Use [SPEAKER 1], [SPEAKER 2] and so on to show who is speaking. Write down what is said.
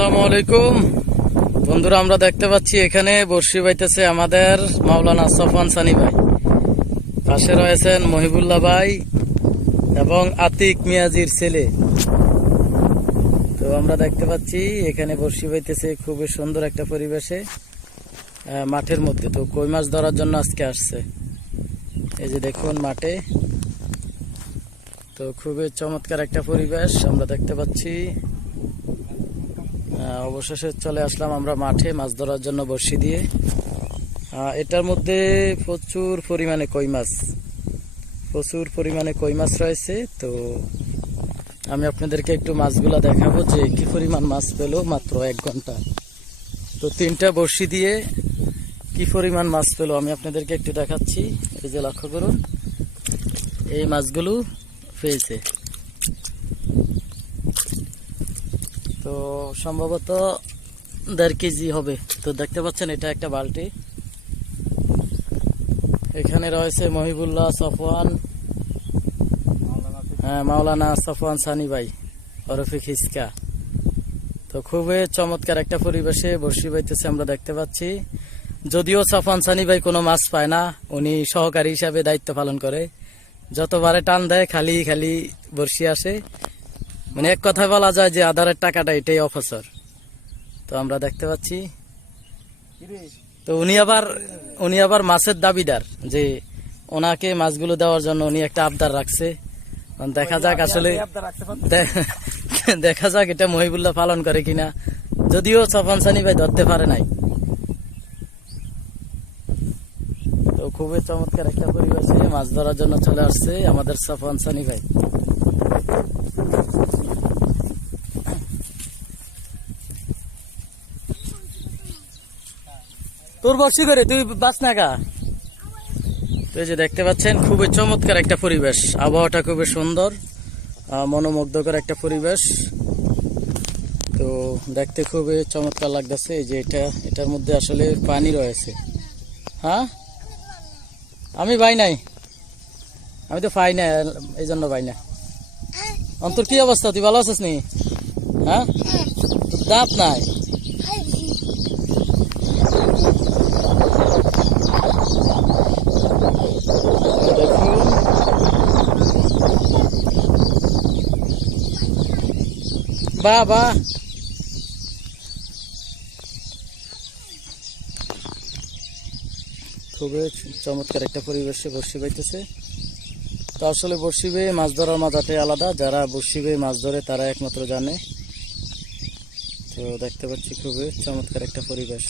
[SPEAKER 1] আসসালামু আলাইকুম। বন্ধুরা, আমরা দেখতে পাচ্ছি এখানে বর্ষি বাইতেছে আমাদের মাওলানা সফান সানি ভাই। পাশে রয়েছেন মহিবুল্লাহ ভাই এবং আতিক মিয়াজির ছেলে। তো আমরা দেখতে পাচ্ছি এখানে বর্ষি বাইতেছে খুবই সুন্দর একটা পরিবেশে মাঠের মধ্যে। তো কই মাছ ধরার জন্য আজকে আসছে? এই যে দেখুন মাঠে। তো খুবই চমৎকার একটা পরিবেশ আমরা দেখতে পাচ্ছি। অবশেষে চলে আসলাম আমরা মাঠে মাছ ধরার জন্য বড়শি দিয়ে। এটার মধ্যে প্রচুর পরিমাণে কই মাছ। প্রচুর পরিমাণে কই মাছ রয়েছে, তো আমি আপনাদেরকে একটু মাছগুলো দেখাবো যে কি পরিমাণ মাছ পেল মাত্র এক ঘণ্টা। তো তিনটা বড়শি দিয়ে কি পরিমাণ মাছ পেল আমি আপনাদেরকে একটু দেখাচ্ছি। এই যে লক্ষ্য করুন, এই মাছগুলো পেয়েছে। তো সম্ভবত দেড় কেজি হবে। তো দেখতে পাচ্ছেন, এটা একটা বালতি। এখানে রয়েছে মহিবুল্লাহ সফওয়ান হ্যাঁ মাওলানা সফওয়ান সানি ভাই ওরফে খিসকা তো খুবই চমৎকার একটা পরিবেশে বর্ষি বাইতেছে আমরা দেখতে পাচ্ছি। যদিও সফওয়ান সানি ভাই কোনো মাছ পায় না, উনি সহকারী হিসাবে দায়িত্ব পালন করে। যতবারে টান দেয়, খালি খালি বর্ষি আসে। মানে এক কথায় বলা যায় যে আধারের টাকাটা এটাই অফসর তো আমরা দেখতে পাচ্ছি। তো উনি আবার উনি আবার মাছের দাবিদার যে ওনাকে মাছগুলো দেওয়ার জন্য উনি একটা আবদার রাখছে। দেখা যাক আসলে দেখা যাক এটা মহিবুল্লাহ পালন করে কিনা। যদিও সফান সানি ভাই ধরতে পারে নাই। তো খুবই চমৎকার একটা পরিবেশে মাছ ধরার জন্য চলে আসছে আমাদের সফান সানি ভাই। তোর বর্ষি করে, তুই বাস না গা। যে দেখতে পাচ্ছেন, খুবই চমৎকার একটা পরিবেশ। আবহাওয়াটা খুবই সুন্দর মনোমুগ্ধকর একটা পরিবেশ। তো দেখতে খুবই চমৎকার লাগতেছে, এই যে এটা, এটার মধ্যে আসলে পানি রয়েছে। হ্যাঁ? আমি পাই নাই। আমি তো পাই না এই জন্য পাই না অন্তর কি অবস্থা? তুই ভালো আছিস নি? হ্যাঁ? দাঁত নাই। দেখুন বা বা। খুবই চমৎকার একটা পরিবেশে বসে পাইতেছে তো আসলে বর্ষি বেয়ে মাছ ধরার মজাটাই আলাদা। যারা বর্ষি বেয়ে মাছ ধরে তারা একমাত্র জানে। তো দেখতে পাচ্ছি খুবই চমৎকার একটা পরিবেশ।